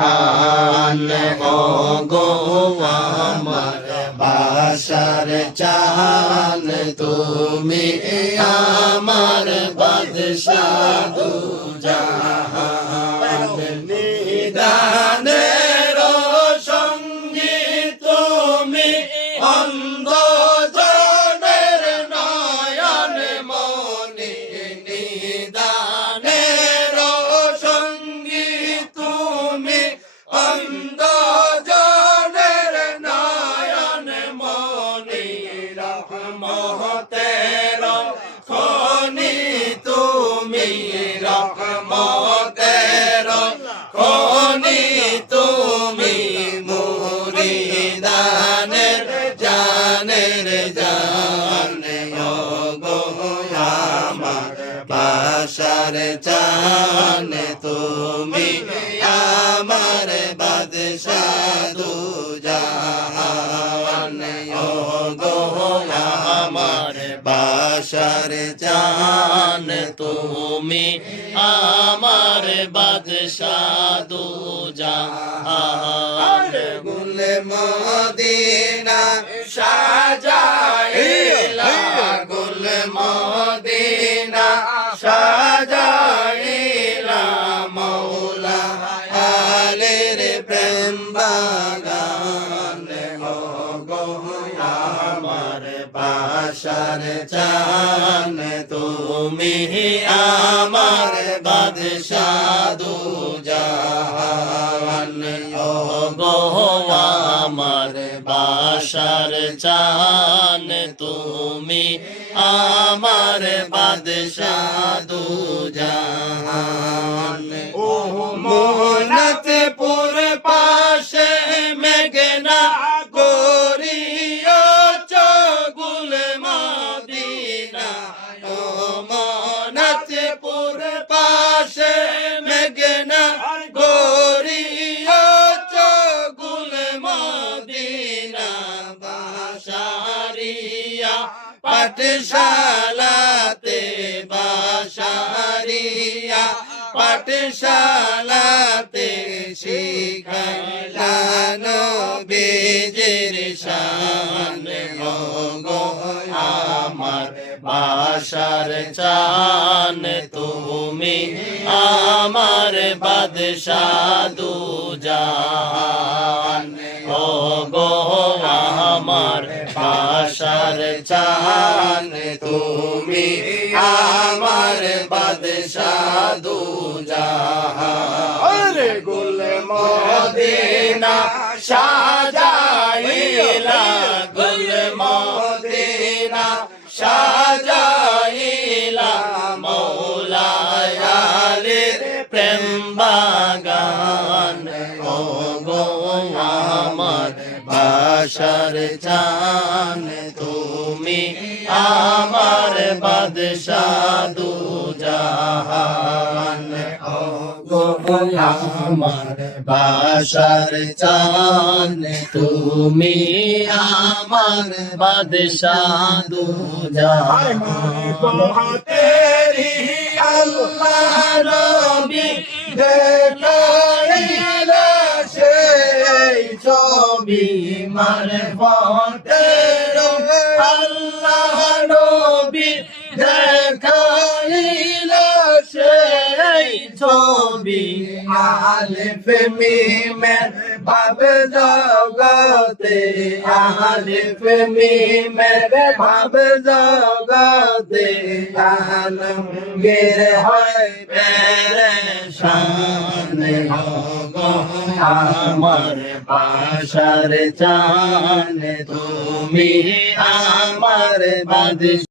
আন ও গো আমার বাসার চান তুমি আমার বাদশাহ দু জাহান নিদানের সঙ্গী তুমি অন্ধ জনের নয়ন মনি নিদানের সঙ্গী তুমি অন্ধ জনের নয়ন মনি রহমতের খনি তুমি রহমতের খনি তুমি মুরিদানের জানের জানে ও গো আমার বাসার জানে তুমি আমার বাদশাহ দু জাহান ও গো আমার বাসার জান তুমি আমার বাদশাহ দু জাহান গুল মদিনা সাজাইলা গুল মদিনা সাজাইলা মৌলা আলের প্রেম বাগান ও গো আমার বাসার চান তুমি আমার বাদশাহ দু জাহান ও গো আমার বাসার চান তুমি আমার বাদশাহ দু জাহান ও মোহনাথপুর পাশে মেঘনা গরিয়া চগুল মদিনা ও মোহনাথপুর পাশে মেঘনা গরিয়া চগুল মদিনা বাসারিয়া পাঠশালাতে বাসারিয়া পাঠশালাতে শিখাইলা নবীজির শান ও গো আমার বাসার চান তুমি আমার বাদশাহ দু জাহান ও গো আমার বাসার চান তুমি আমার বাদশাহ দু জাহান গুল মদিনা সাজাইলা গুল মদিনা সাজাইলা মৌলা আলের প্রেম বাগান ও গো আমার বাসার চান তুমি আমার বাদশাহ দু জাহান ও গো আমার বাসার চান তুমি আমার বাদশাহ দু জাহান তেরি আল্লাহ নবী দেখাইলা সেই ছবি মারফতের আল্লাহ নবী দেখাইলা সেই ছবি আলিফ মিমের ভাব জগতে আলিফ মিমের ভাব জগতে আলমগীর হয় পেরেশান গো আমার বাসার চান তুমি আমার বাদশাহ